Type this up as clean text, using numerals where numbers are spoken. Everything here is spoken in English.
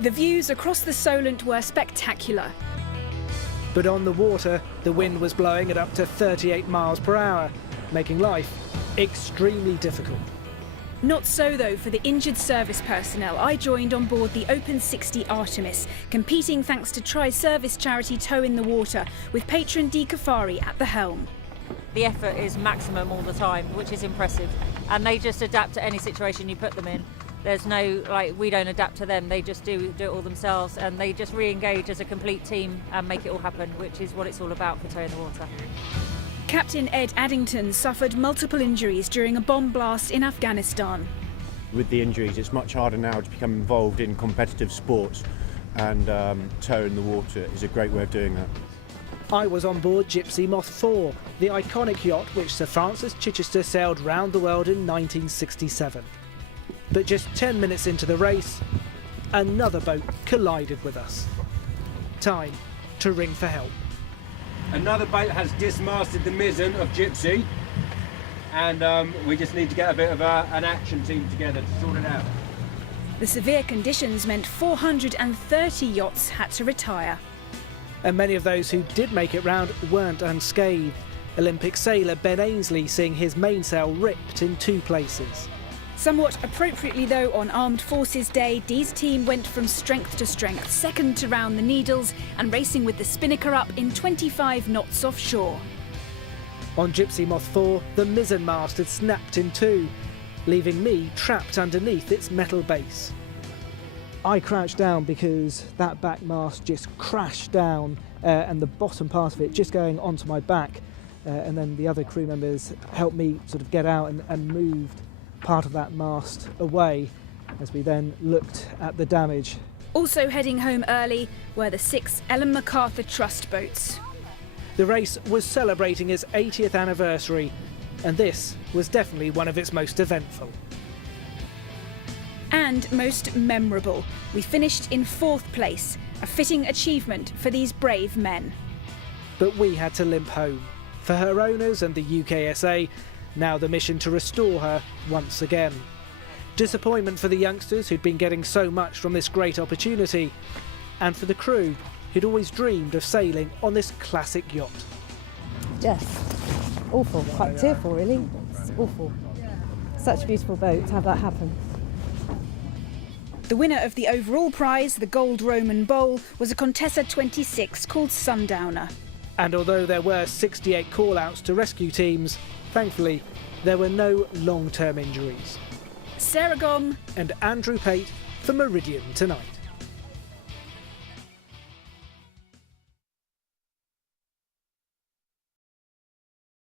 The views across the Solent were spectacular. But on the water, the wind was blowing at up to 38 miles per hour, making life extremely difficult. Not so, though, for the injured service personnel. I joined on board the Open 60 Artemis, competing thanks to tri-service charity Toe in the Water, with patron Caffari at the helm. The effort is maximum all the time, which is impressive. And they just adapt to any situation you put them in. There's no, we don't adapt to them, they just do it all themselves, and they just re-engage as a complete team and make it all happen, which is what it's all about for Toe in the Water. Captain Ed Addington suffered multiple injuries during a bomb blast in Afghanistan. With the injuries, it's much harder now to become involved in competitive sports, and Toe in the Water is a great way of doing that. I was on board Gypsy Moth 4, the iconic yacht which Sir Francis Chichester sailed round the world in 1967. But just 10 minutes into the race, another boat collided with us. Time to ring for help. Another boat has dismasted the mizzen of Gypsy, and we just need to get a bit of an action team together to sort it out. The severe conditions meant 430 yachts had to retire. And many of those who did make it round weren't unscathed. Olympic sailor Ben Ainsley seeing his mainsail ripped in 2 places. Somewhat appropriately, though, on Armed Forces Day, Dee's team went from strength to strength, second to round the Needles and racing with the spinnaker up in 25 knots offshore. On Gypsy Moth 4, the mizzen mast had snapped in 2, leaving me trapped underneath its metal base. I crouched down because that back mast just crashed down and the bottom part of it just going onto my back, and then the other crew members helped me sort of get out and moved part of that mast away as we then looked at the damage. Also heading home early were the 6 Ellen MacArthur Trust boats. The race was celebrating its 80th anniversary, and this was definitely one of its most eventful. And most memorable. We finished in 4th place, a fitting achievement for these brave men. But we had to limp home. For her owners and the UKSA, now the mission to restore her once again. Disappointment for the youngsters who'd been getting so much from this great opportunity, and for the crew who'd always dreamed of sailing on this classic yacht. Yes, awful, quite tearful really, it's awful. Such a beautiful boat to have that happen. The winner of the overall prize, the Gold Roman Bowl, was a Contessa 26 called Sundowner. And although there were 68 call-outs to rescue teams, thankfully there were no long-term injuries. Sarah Gom and Andrew Pate for Meridian Tonight.